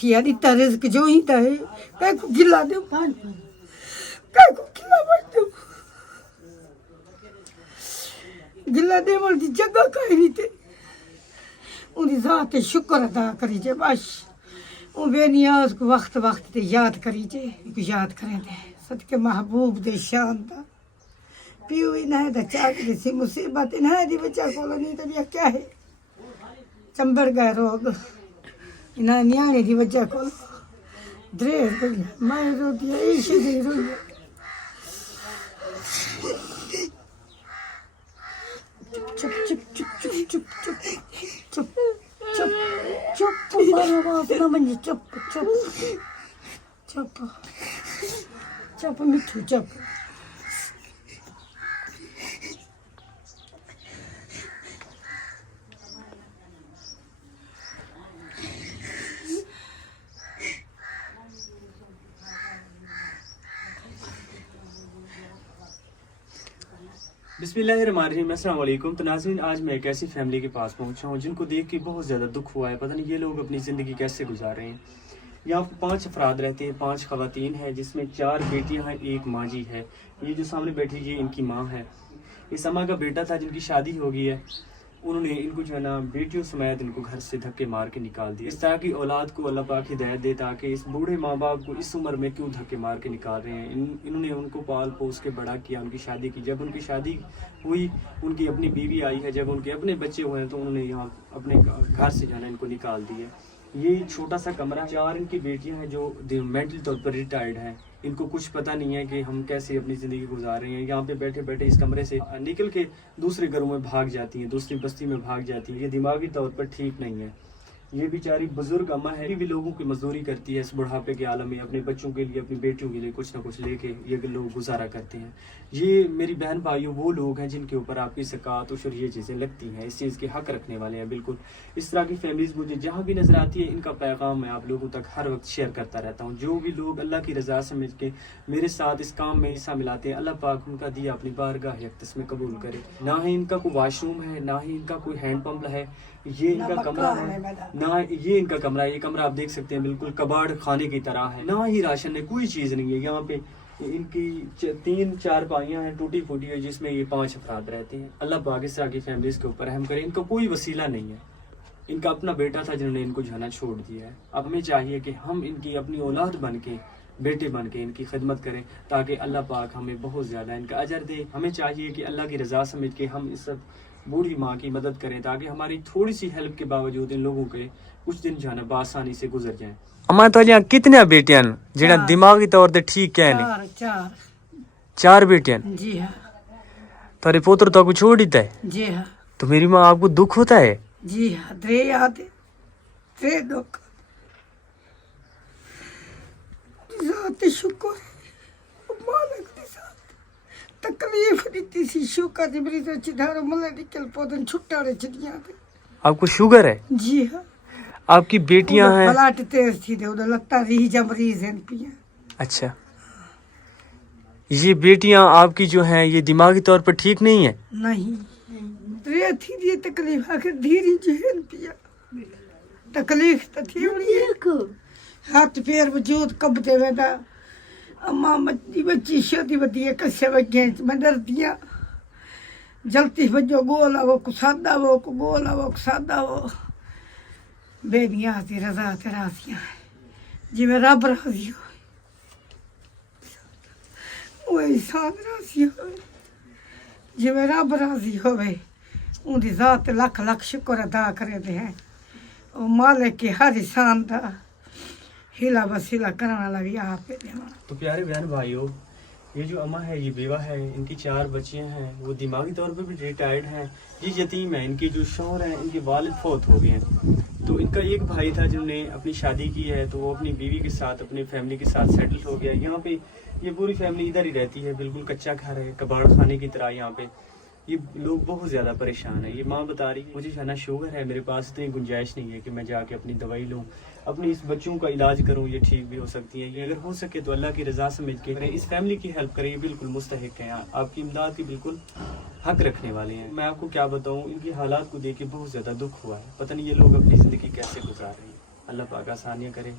ठिया दिता रिस्क जो ही था है काय को गिला दे काय को गिला मत दो गिला दे मर दी जगह काई नहीं थे उनकी ज़ात शुक्र अदा करीजे बस वो बेनियाज को वक्त वक्त ते याद करीजे याद करें दे सदके महबूब दे शान दा पियो ही ना दा चाक दी मुसीबत ना दी बच्चा कोलो नहीं तो ये क्या है चंबड़ गए रोग इना न्याणे दी वजह कोलो ड्रेस गई मैं रोती है इसी दी रोई चुप चुप चुप चुप चुप चुप चुप चुप चुप मारो बाप ना बन चुप चुप चुप चुप मिठू चुप बिस्मिल्लाहिर्रहमानिर्रहीम, अस्सलाम वालेकुम। तो नाज़रीन, आज मैं एक ऐसी फैमिली के पास पहुंचा हूं जिनको देख के बहुत ज़्यादा दुख हुआ है। पता नहीं ये लोग अपनी ज़िंदगी कैसे गुजार रहे हैं। यहाँ 5 अफराद रहते हैं, 5 ख़वातीन हैं जिसमें 4 बेटियां हैं, 1 माँ जी है। ये जो सामने बैठी ये इनकी माँ है। इस अम्मा का बेटा था जिनकी शादी हो गई है, उन्होंने इनको जो है ना बेटियों समेत इनको घर से धक्के मार के निकाल दिया। इस तरह की औलाद को अल्लाह पाक हिदायत दे ताकि इस बूढ़े माँ बाप को इस उम्र में क्यों धक्के मार के निकाल रहे हैं। इन्होंने उनको पाल पोस के बड़ा किया, उनकी शादी की। जब उनकी शादी हुई, उनकी अपनी बीवी आई है, जब उनके अपने बच्चे हुए हैं तो उन्होंने यहाँ अपने घर से जाना इनको निकाल दिया। ये छोटा सा कमरा, 4 इनकी बेटियां हैं जो मेंटली तौर पर रिटायर्ड हैं। इनको कुछ पता नहीं है कि हम कैसे अपनी ज़िंदगी गुजार रहे हैं। यहाँ पे बैठे बैठे इस कमरे से निकल के दूसरे घरों में भाग जाती हैं, दूसरी बस्ती में भाग जाती हैं। ये दिमागी तौर पर ठीक नहीं है। ये बेचारी बुजुर्ग अम्मा है, ये भी लोगों की मजदूरी करती है इस बुढ़ापे के आलम में। अपने बच्चों के लिए, अपनी बेटियों के लिए कुछ ना कुछ लेके ये लोग गुजारा करते हैं। ये मेरी बहन भाइयों वो लोग हैं जिनके ऊपर आपकी ज़कात और ये चीज़ें लगती हैं, इस चीज़ के हक रखने वाले हैं। बिल्कुल इस तरह की फैमिलीज़ मुझे जहाँ भी नज़र आती है, इनका पैगाम मैं आप लोगों तक हर वक्त शेयर करता रहता हूँ। जो भी लोग अल्लाह की रज़ा समझ के मेरे साथ इस काम में हिस्सा मिलाते हैं, अल्लाह पाक उनका दिया अपनी बारगाह अक़दस में कबूल करे। ना ही इनका कोई वाशरूम है, ना ही इनका कोई हैंड पंप है। ये इनका कमरा है, ना ये इनका कमरा है। ये कमरा आप देख सकते हैं बिल्कुल कबाड़ खाने की तरह है। ना ही राशन है, कोई चीज़ नहीं है। यहाँ पे इनकी 3-4 पाइयाँ हैं टूटी फूटी है, जिसमें ये 5 अफराद रहते हैं। अल्लाह पाक इस तरह की फैमिलीज़ के ऊपर रहम करे। इनका कोई वसीला नहीं है। इनका अपना बेटा था जिन्होंने इनको जाना छोड़ दिया है। अब हमें चाहिए कि हम इनकी अपनी औलाद बन के, बेटे बन के इनकी खिदमत करें ताकि अल्लाह पाक हमें बहुत ज़्यादा इनका अजर दे। हमें चाहिए कि अल्लाह की रज़ा समझ के हम इस बूढ़ी माँ की मदद करें ताकि हमारी थोड़ी सी हेल्प के बावजूद इन लोगों के कुछ दिन जाना बआसानी से गुजर जाएं। अम्मा तो यहाँ कितने बेटियां जिन्हें दिमागी तौर पे ठीक है नहीं? 4 बेटियां जी हाँ। तारे पोत्र तो आपको छोड़ देता है? जी हाँ। तो मेरी माँ आपको दुख होता है? जी हाँ, द्रे आते द्रे दुख ज़ात शुक्र मालिक दे साथ तकलीफ दी सी शुक्र दी मेरी तो चिधारो मले निकल पौधन छुट्टा रे चिड़िया थे। आपको शुगर है? जी हाँ। आपकी बेटियां हैं? ब्लड तेज थी, उधर लगता रही जमरीज हैं पिया। अच्छा, ये बेटियां आपकी जो हैं ये दिमागी तौर पर ठीक नहीं है? नहीं, द्रे थी ये तकलीफ आखिर धीरे जहन पिया तकलीफ तो थी उनको हाथ पैर वजूद कबते वेदा अम्मा मच्छी बच्ची शादी बदी है कसे वगे मैं डरदिया जलती वजो गोला वो कुसादा वो को गोला वो कुसादा वो बेनिया दी रजा ते राजियां जिवें रब राजी हो वो इंसान राजी हो जिवें रब राजी होवे उनकी ज़ात लख लख शुक्र अदा करे दे हैं। वो मालिक के हर इंसान दा हिला वसीला करने वाला भी आप है। तो प्यारे बहन भाइयों, ये जो अम्मा है ये बेवा है, इनकी 4 बच्चियां हैं, वो दिमागी तौर पर भी रिटायर्ड हैं। ये यतीम है। इनकी जो शौहर हैं इनके वालिद फौत हो गए हैं। तो इनका एक भाई था जिन्होंने अपनी शादी की है, तो वो अपनी बीवी के साथ अपनी फैमिली के साथ सेटल हो गया। यहाँ पे ये पूरी फैमिली इधर ही रहती है, बिल्कुल कच्चा घर है, कबाड़ खाने की तरह। यहाँ पे ये लोग बहुत ज़्यादा परेशान है। ये माँ बता रही है मुझे जाना शुगर है, मेरे पास इतनी गुंजाइश नहीं है कि मैं जाके अपनी दवाई लूँ, अपनी इस बच्चों का इलाज करूँ, ये ठीक भी हो सकती है। ये अगर हो सके तो अल्लाह की रज़ा समझ के करें, इस फैमिली की हेल्प करें। ये बिल्कुल मुस्तहिक हैं, आपकी इमदाद की बिल्कुल हक रखने वाले हैं। मैं आपको क्या बताऊँ, इनकी हालात को देख के बहुत ज़्यादा दुख हुआ है। पता नहीं ये लोग अपनी ज़िंदगी कैसे गुजार रहे हैं। अल्लाह पाक आसानियाँ करें।